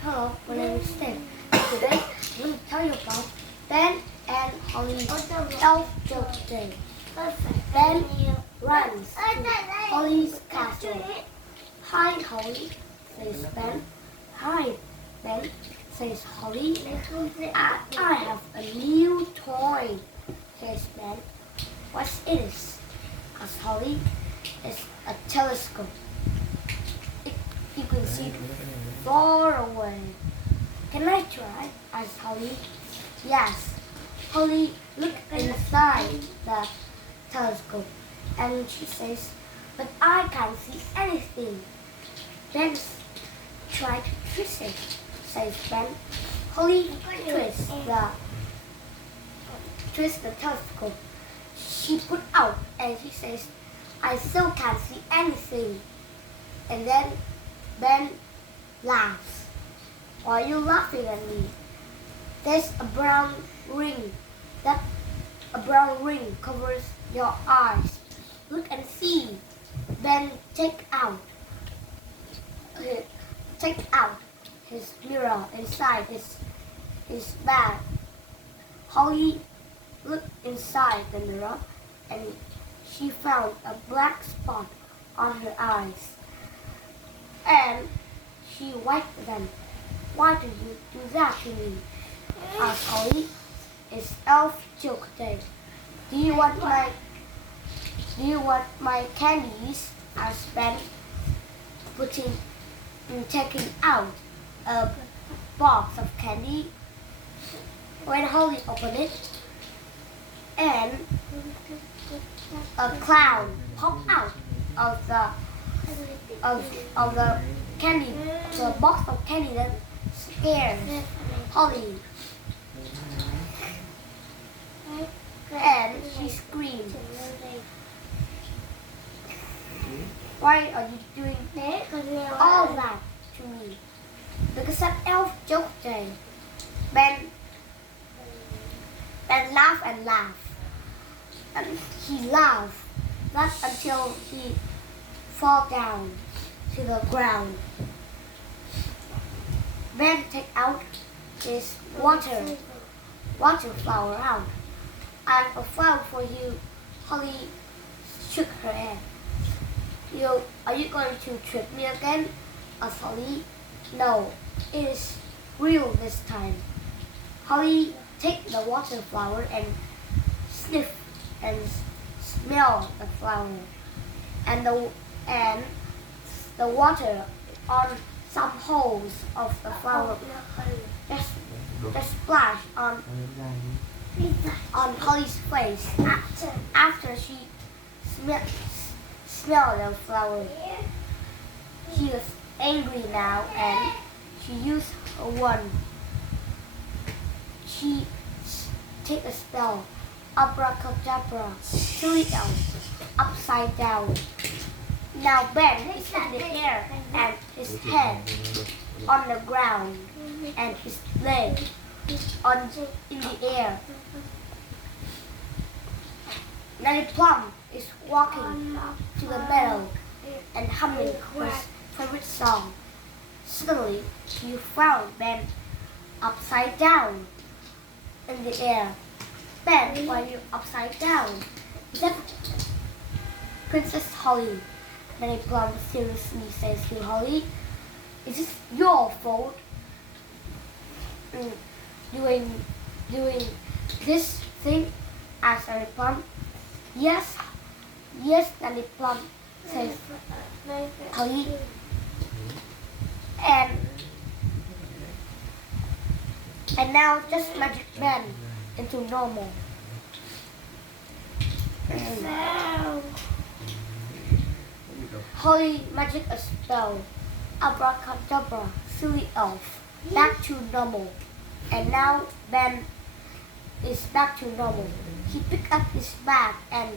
Hello, my name is Steve. Today, I'm going to tell you about Ben and Holly's elf joke day. Ben runs to Holly's castle. Hi, Holly, says Ben. Hi, Ben, says Holly. I have a new toy, says Ben. What's it? Asks Holly. It's a telescope. You can see far away. Can I try? Asked Holly. Yes. Holly looked inside the telescope and she says, but I can't see anything. Ben try to twist it, says Ben. Holly twists the telescope. She put out and she says, I still can't see anything. And then Ben laughs. Why are you laughing at me? There's a brown ring. A brown ring covers your eyes. Look and see. Ben take out his mirror inside his bag. Holly looked inside the mirror and she found a black spot on her eyes. And she wiped them. Why do you do that to me? Asked Holly. It's elf joke day. Do you want my candies? Asked Ben, taking out a box of candy. When Holly opened it, and a clown popped out of the candy, the box of candy that scared Holly. And she screamed. Why are you doing all that to me? Because that elf joke day. Ben laughed and laughed. And he laughed until he fall down to the ground. Ben take out his water flower out. I have a flower for you. Holly shook her head. Are you going to trip me again? Asked Holly. No, it is real this time. Holly take the water flower and sniff and smell the flower. And the water on some holes of the flower just splash on Holly's face after she smelled the flower. She was angry now and she used her wand. She take a spell. Abracadabra, silly elf, upside down. Now Ben is in the air and his head on the ground and his leg in the air. Nanny Plum is walking to the meadow and humming her favorite song. Suddenly, she found Ben upside down in the air. Ben, why are you upside down? Is that Princess Holly? Nanny Plum seriously says to Holly, is this your fault? Doing this thing? Asked Nanny Plum. Yes, Nanny Plum says Holly. And now just magic Ben into normal. Holly magic a spell. Abracadabra, silly elf, back to normal. And now Ben is back to normal. He picked up his bag and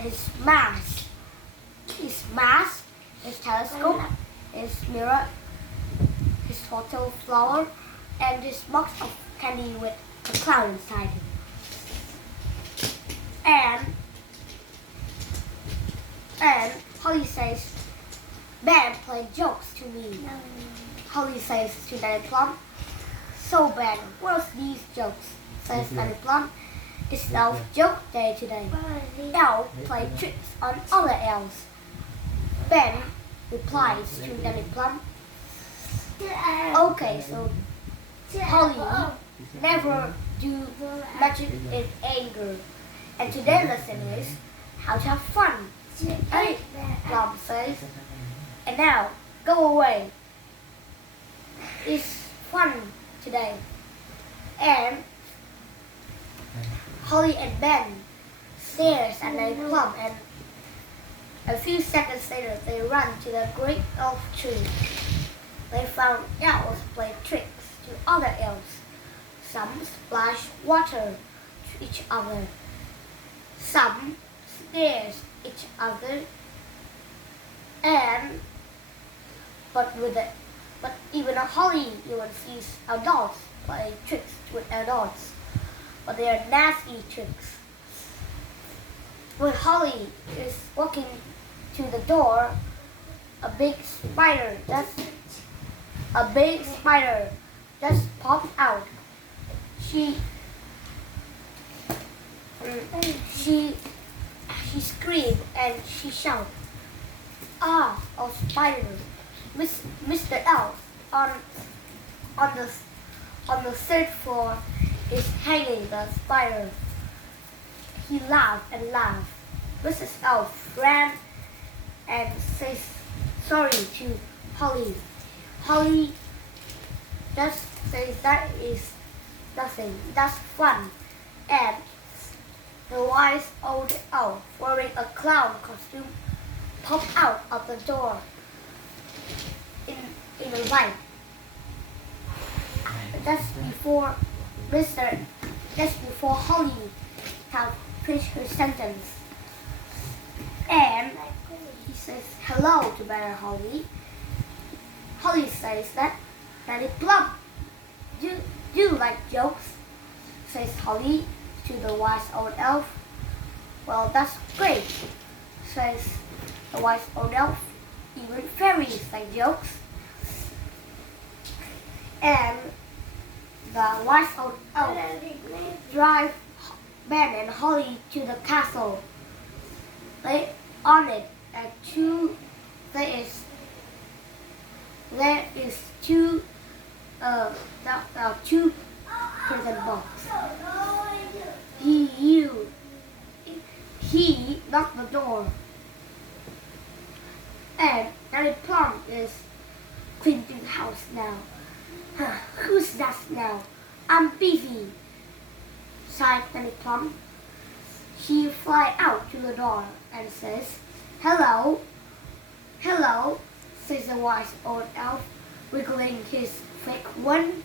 his mask. His telescope, his mirror, his photo flower, and his box of candy with a clown inside it. And Holly says, Ben played jokes to me. Holly says to Daddy Plum. So Ben, what's these jokes? Says Daddy Plum. It's elf joke day today. Elf play tricks on other elves. Ben replies to Daddy Plum. Okay, so Holly never do magic in anger. And today's lesson is how to have fun. Daddy Plum says. And now, go away. It's fun today. And Holly and Ben stares at Daddy Plum, and a few seconds later they run to the great elf tree. They found elves play tricks to other elves. Some splash water to each other. Some scares each other. But even Holly even sees adults play tricks with adults. But they are nasty tricks. When Holly is walking to the door, a big spider just popped out. She screamed and she shouted, "Ah, a spider! Mr. Elf on the third floor is hanging the spider." He laughed and laughed. Mrs. Elf ran and says sorry to Holly. Holly just says that is nothing. That's fun. And the wise old elf wearing a clown costume popped out of the door in the light. Just before Holly had finished her sentence. And he says hello to Better Holly. Holly says that Daddy Plum, do you like jokes? Says Holly to the wise old elf. Well, that's great, says the wise old elf. Even fairies like jokes. And the wise old elf drive Ben and Holly to the castle. They on it and there is two prison boxes. He locked the door. And Daddy Plum is cleaning the house now. Who's that now? I'm busy, sighed Daddy Plum. He flies out to the door and says, "Hello, hello," says the wise old elf, wiggling his fake one.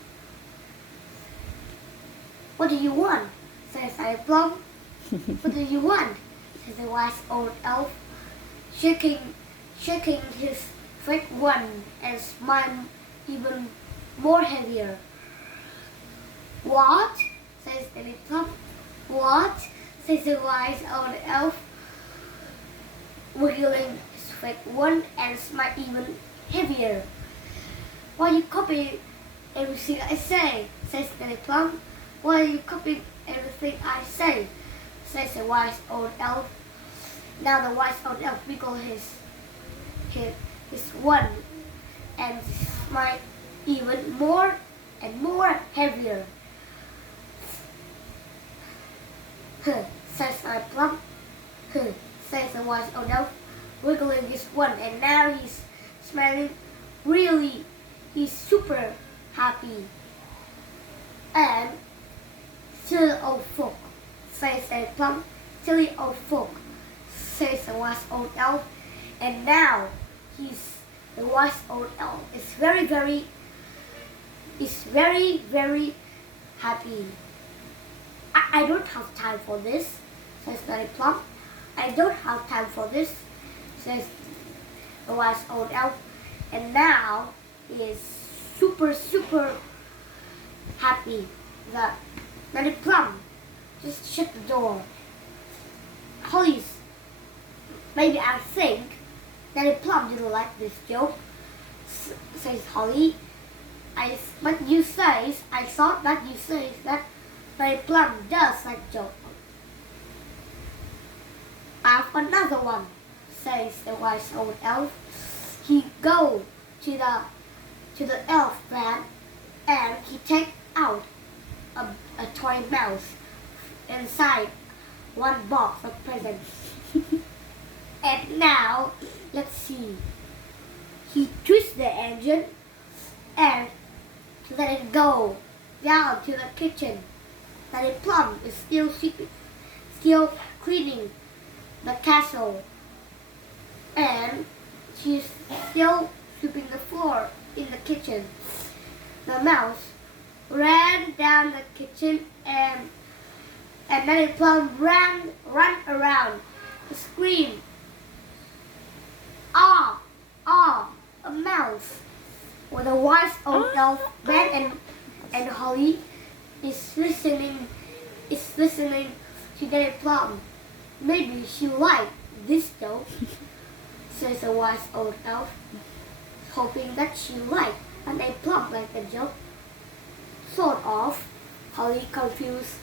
"What do you want?" says Daddy Plum. "What do you want?" says the wise old elf, shaking his fake one and smiling even more heavier. "What?" says Daddy Plum. "What?" says the wise old elf, wiggling his fake one and smiling even heavier. "Why you copy everything I say?" says Daddy Plum. "Why you copy everything I say?" says the wise old elf. Now the wise old elf wiggles his one and smile even more and more heavier. Says Daddy Plum. Says the wise old elf, wiggling his one, and now he's smiling. Really, he's super happy. And silly old folk, says Daddy Plum. Silly old folk, says the wise old elf. And now the wise old elf is very happy. I don't have time for this, says Daddy Plum. I don't have time for this, says the wise old elf. And now he is super happy that Daddy Plum just shut the door. Holly's, maybe I think Daddy Plum didn't like this joke, says Holly. but you say, I thought that you say that my plum does like joke. I have another one, says the wise old elf. He go to the elf van and he take out a toy mouse inside one box of presents. And now, let's see. He twists the engine and let it go down to the kitchen. Daddy Plum is still cleaning the castle, and she's still sweeping the floor in the kitchen. The mouse ran down the kitchen and Daddy Plum ran around to scream, "Ah, ah, a mouse!" When the wise old elf Ben and Holly is listening to Daddy Plum. Maybe she liked this joke, says the wise old elf, hoping that she liked and Daddy Plum like the joke. Sort of, Holly confused,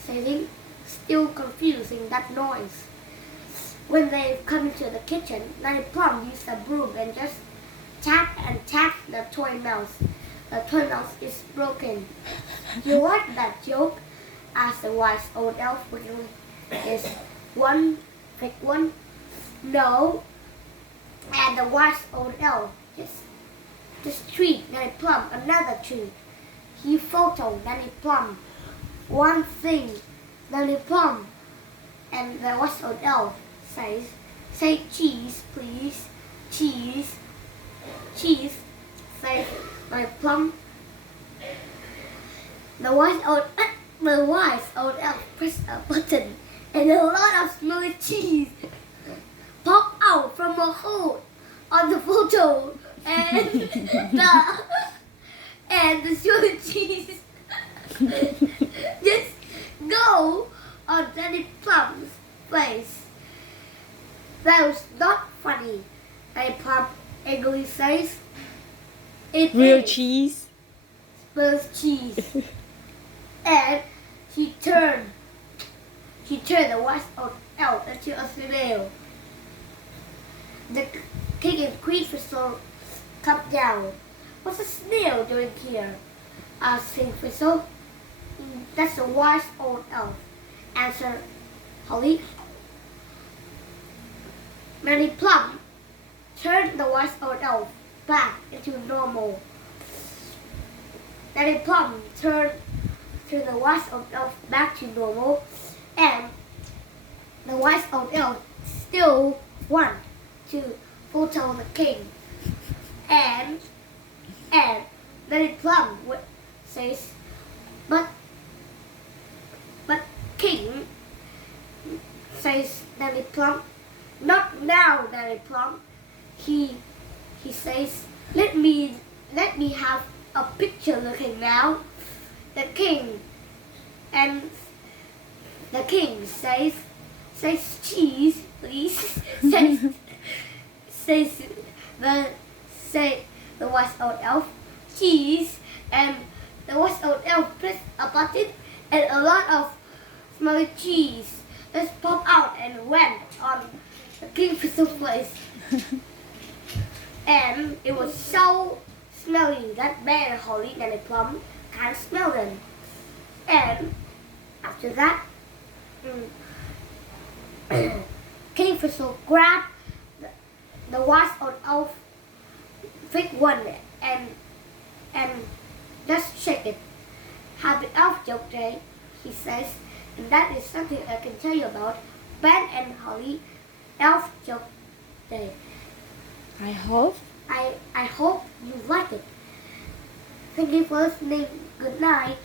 saying, still confusing that noise. When they come into the kitchen, Daddy Plum used a broom and just tap the toy mouse. The toy mouse is broken. You like that joke? Asked the wise old elf. Is one fake one? No. And the wise old elf just treat Daddy Plum another treat. He photoed Daddy Plum. One thing, Daddy Plum and the wise old elf says, "Say cheese, please. Cheese. Cheese," says Daddy Plum. The wise old elf pressed a button, and a lot of smelly cheese popped out from a hole on the photo, and the smelly cheese just go on Daddy Plum's face. That was not funny, Daddy Plum angrily says. It Real is. cheese? Smells cheese. And she turned the wise old elf into a snail. The king and queen whistle come down. "What's a snail doing here?" asked King Whistle. "That's the wise old elf," answered Holly. Daddy Plum turned the wise old elf back into normal. Daddy Plum turned the wise old elf back to normal, and the wise old elf still want to photo the king. And Daddy Plum says, but king, says Daddy Plum, "Not now, Daddy Plum." He says, let me have a picture looking now. The king says cheese, please. says the wise old elf, cheese, and the wise old elf pressed a button, and a lot of smelly cheese just popped out and went on the king's face. And it was so smelly that Ben, Holly, and Daddy Plum can't smell them. And after that, King Whistle grabbed the wise old elf big one and just shake it. "Happy elf joke day," he says, and that is something I can tell you about Ben and Holly elf joke day. I hope. I hope you like it. Thank you for listening. Good night.